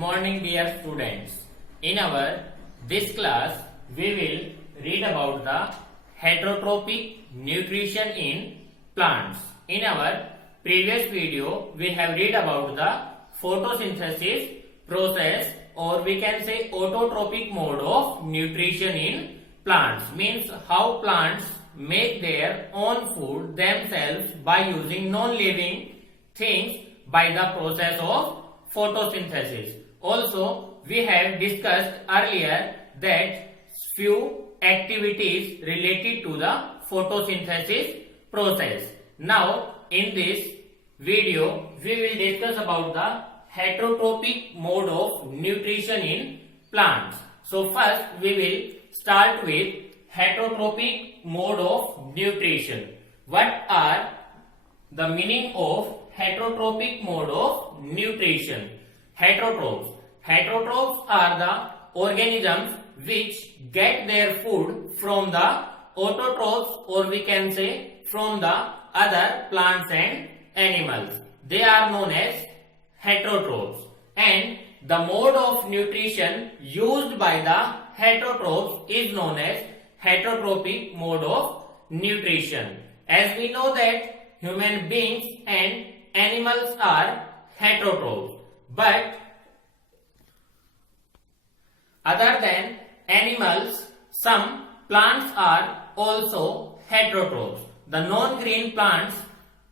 morning, dear students. In our this class, we will read about the heterotrophic nutrition in plants. In our previous video, we have read about the photosynthesis process, or we can say autotrophic mode of nutrition in plants. Means how plants make their own food themselves by using non-living things by the process of photosynthesis. Also, we have discussed earlier that few activities related to the photosynthesis process. Now, in this video, we will discuss about the heterotrophic mode of nutrition in plants. So, first we will start with heterotrophic mode of nutrition. What are the meaning of heterotrophic mode of nutrition? Heterotrophs. Heterotrophs are the organisms which get their food from the autotrophs, or we can say from the other plants and animals. They are known as heterotrophs. And the mode of nutrition used by the heterotrophs is known as heterotrophic mode of nutrition. As we know that human beings and animals are heterotrophs, but other than animals, some plants are also heterotrophs. The non-green plants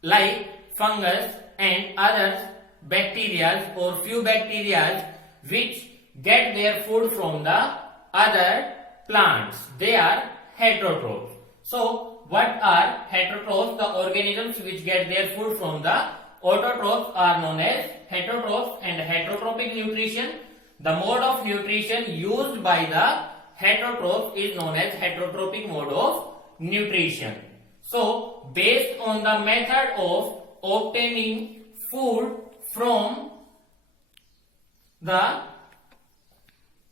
like fungus and others, bacteria or few bacteria which get their food from the other plants, they are heterotrophs. So, what are heterotrophs? The organisms which get their food from the autotrophs are known as heterotrophs. And heterotrophic nutrition, the mode of nutrition used by the heterotrophs is known as heterotrophic mode of nutrition. So, based on the method of obtaining food from the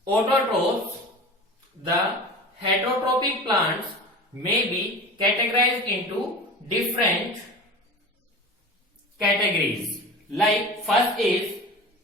autotrophs, the heterotrophic plants may be categorized into different categories. Like first is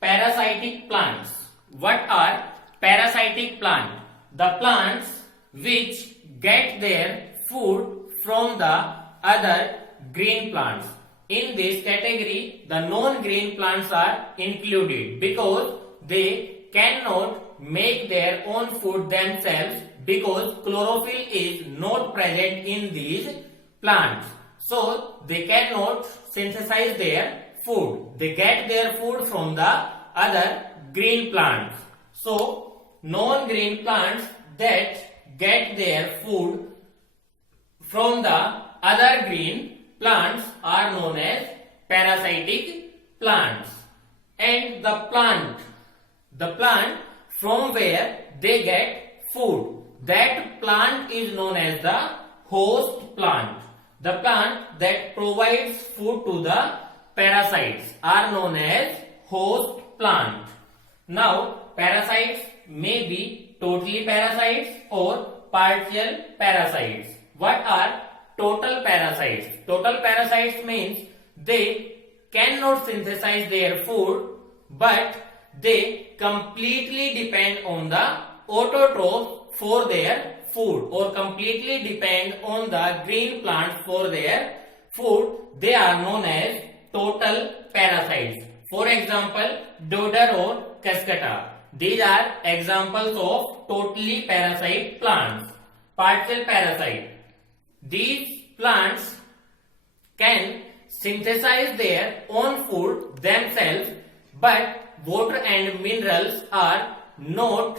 parasitic plants. What are parasitic plants? The plants which get their food from the other green plants. In this category, the non-green plants are included because they cannot make their own food themselves, because chlorophyll is not present in these plants. So, they cannot synthesize their food. They get their food from the other green plants. So, non-green plants that get their food from the other green plants are known as parasitic plants. And the plant from where they get food, that plant is known as the host plant. The plant that provides food to the parasites are known as host plant. Now, parasites may be totally parasites or partial parasites. What are total parasites? Total parasites means they cannot synthesize their food, but they completely depend on the autotrophs for their food, or completely depend on the green plants for their food. They are known as total parasites. For example, dodder or cascata. These are examples of totally parasite plants. Partial parasite. These plants can synthesize their own food themselves, but water and minerals are not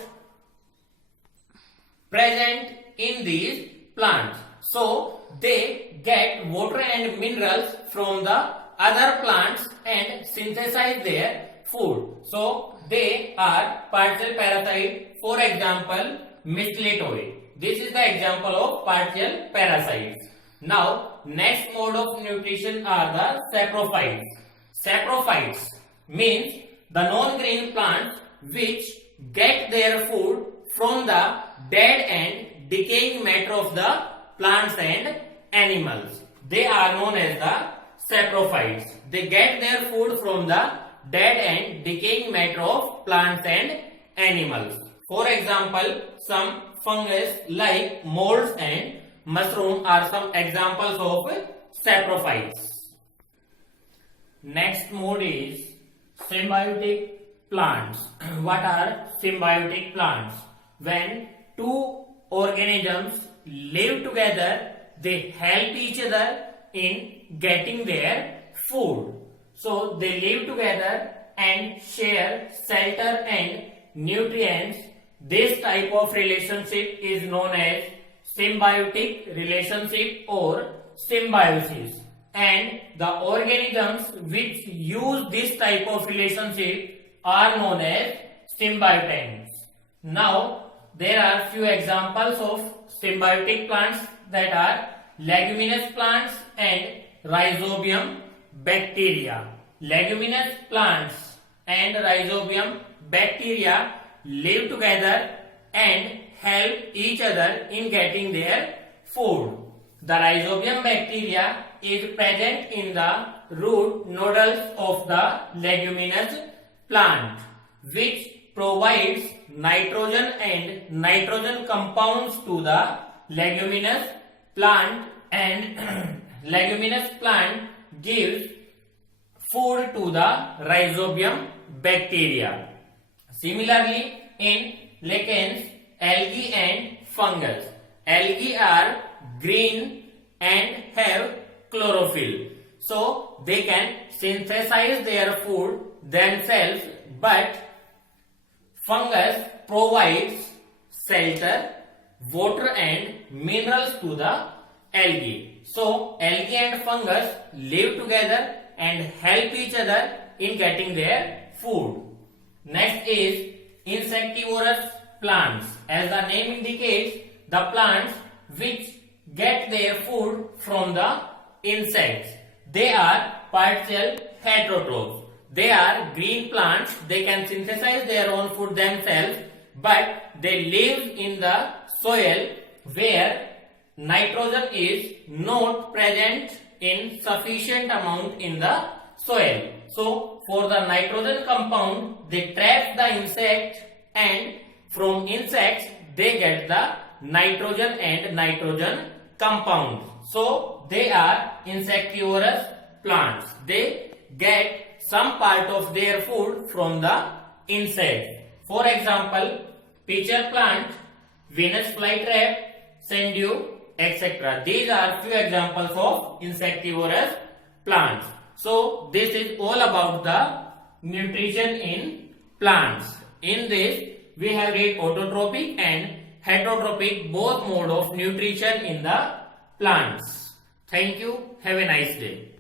present in these plants. So, they get water and minerals from the other plants and synthesize their food. So, they are partial parasite. For example, mistletoe. This is the example of partial parasites. Now, next mode of nutrition are the saprophytes. Saprophytes means the non-green plants which get their food from the dead and decaying matter of the plants and animals. They are known as the saprophytes. They get their food from the dead and decaying matter of plants and animals. For example, some fungus like molds and mushroom are some examples of saprophytes. Next mode is symbiotic plants. What are symbiotic plants? When two organisms live together, they help each other in getting their food. So they live together and share shelter and nutrients. This type of relationship is known as symbiotic relationship or symbiosis. And the organisms which use this type of relationship are known as symbiotants. Now, there are few examples of symbiotic plants, that are leguminous plants and rhizobium bacteria. Leguminous plants and rhizobium bacteria live together and help each other in getting their food. The rhizobium bacteria is present in the root nodules of the leguminous plant, which provides nitrogen and nitrogen compounds to the leguminous plant, and leguminous plant gives food to the rhizobium bacteria. Similarly, in lichens, algae and fungus. Algae are green and have chlorophyll, so they can synthesize their food themselves, but fungus provides shelter, water and minerals to the algae. So algae and fungus live together and help each other in getting their food. Next is insectivorous plants. As the name indicates, the plants which get their food from the insects. They are partial heterotrophs. They are green plants. They can synthesize their own food themselves, but they live in the soil where nitrogen is not present in sufficient amount in the soil. So for the nitrogen compound, they trap the insect, and from insects they get the nitrogen and nitrogen compound. So they are insectivorous plants. They get some part of their food from the insect. For example, pitcher plant, Venus flytrap, sundew, etc. These are few examples of insectivorous plants. So this is all about the nutrition in plants. In this, we have read autotrophic and heterotrophic, both mode of nutrition in the plants. Thank you. Have a nice day.